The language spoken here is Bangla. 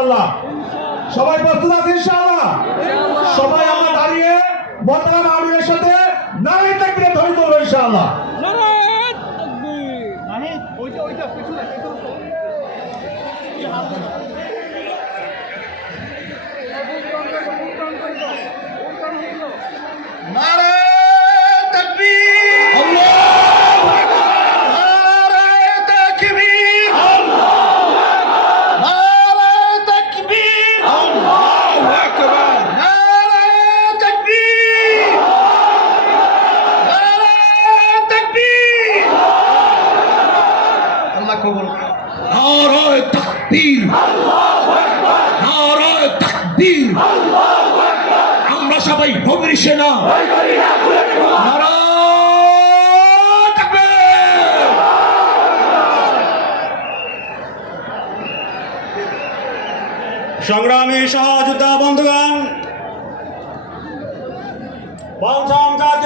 ইনশাআল্লাহ। সবাই প্রস্তুত আছে ইনশাআল্লাহ? সবাই আমরা দাঁড়িয়ে মোহতারাম আমিরের সাথে নারে তাকবীর ধ্বনি করব ইনশাআল্লাহ। নারে তাকবীর, আল্লাহু আকবার, নারে তাকবীর, আল্লাহু আকবার, নারে তাকবীর, আল্লাহু আকবার, নারে তাকবীর, নারে তাকবীর, আল্লাহ কবুল করুন। নারে তাকবীর, আল্লাহু আকবার, নারে তাকবীর, আল্লাহু আকবার। আমরা সবাই ভগরি সেনা, নারে তাকবীর। সংগ্রামী সহযোদ্ধা বন্ধুগণ, পঞ্চম